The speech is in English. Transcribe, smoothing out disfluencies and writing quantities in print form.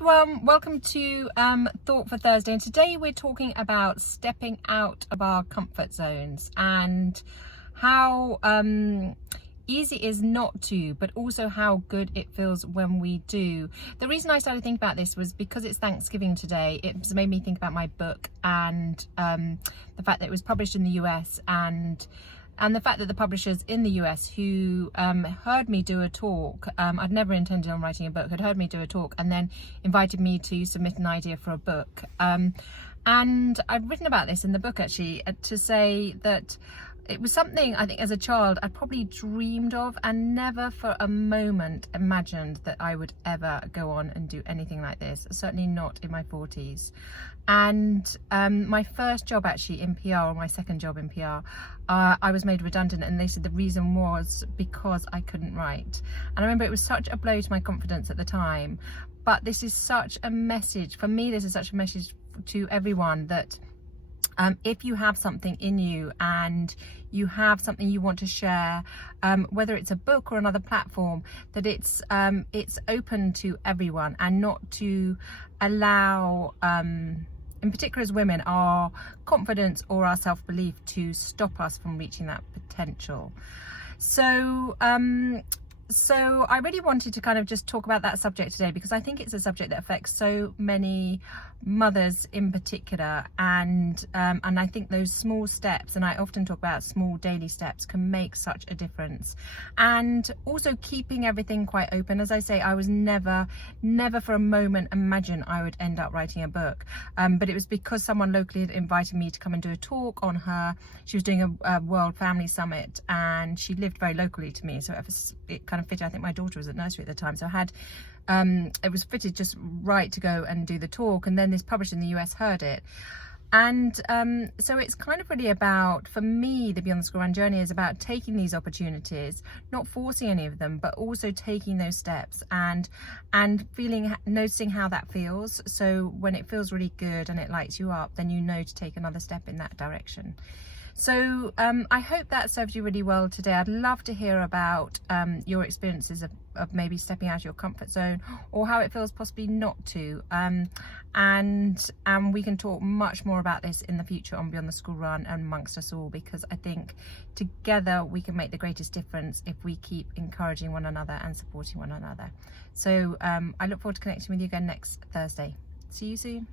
everyone, welcome to Thought for Thursday, and today we're talking about stepping out of our comfort zones and how easy it is not to, but also how good it feels when we do. The reason I started thinking about this was because it's Thanksgiving today. It's made me think about my book and the fact that it was published in the US, and the fact that the publishers in the US who heard me do a talk, I'd never intended on writing a book, had heard me do a talk and then invited me to submit an idea for a book. And I've written about this in the book actually, to say that it was something I think as a child I probably dreamed of and never for a moment imagined that I would ever go on and do anything like this, certainly not in my 40s. And my first job actually in PR, or my second job in PR, I was made redundant, and they said the reason was because I couldn't write. And I remember it was such a blow to my confidence at the time, but this is such a message, for me this is such a message to everyone, that if you have something in you and you have something you want to share, whether it's a book or another platform, that it's open to everyone, and not to allow in particular as women, our confidence or our self-belief to stop us from reaching that potential. So I really wanted to kind of just talk about that subject today, because I think it's a subject that affects so many mothers in particular, and I think those small steps, and I often talk about small daily steps, can make such a difference. And also keeping everything quite open. As I say, I was never for a moment imagine I would end up writing a book, but it was because someone locally had invited me to come and do a talk on her. She was doing a World Family Summit, and she lived very locally to me, so it kind of fitted. I think my daughter was at nursery at the time, so I had it was fitted just right to go and do the talk. And then this publisher in the US heard it, and so it's kind of really about, for me, the Beyond the School Run journey is about taking these opportunities, not forcing any of them, but also taking those steps and noticing how that feels. So when it feels really good and it lights you up, then you know to take another step in that direction. So I hope that served you really well today. I'd love to hear about your experiences of maybe stepping out of your comfort zone, or how it feels possibly not to. And we can talk much more about this in the future on Beyond the School Run and amongst us all, because I think together we can make the greatest difference if we keep encouraging one another and supporting one another. So I look forward to connecting with you again next Thursday. See you soon.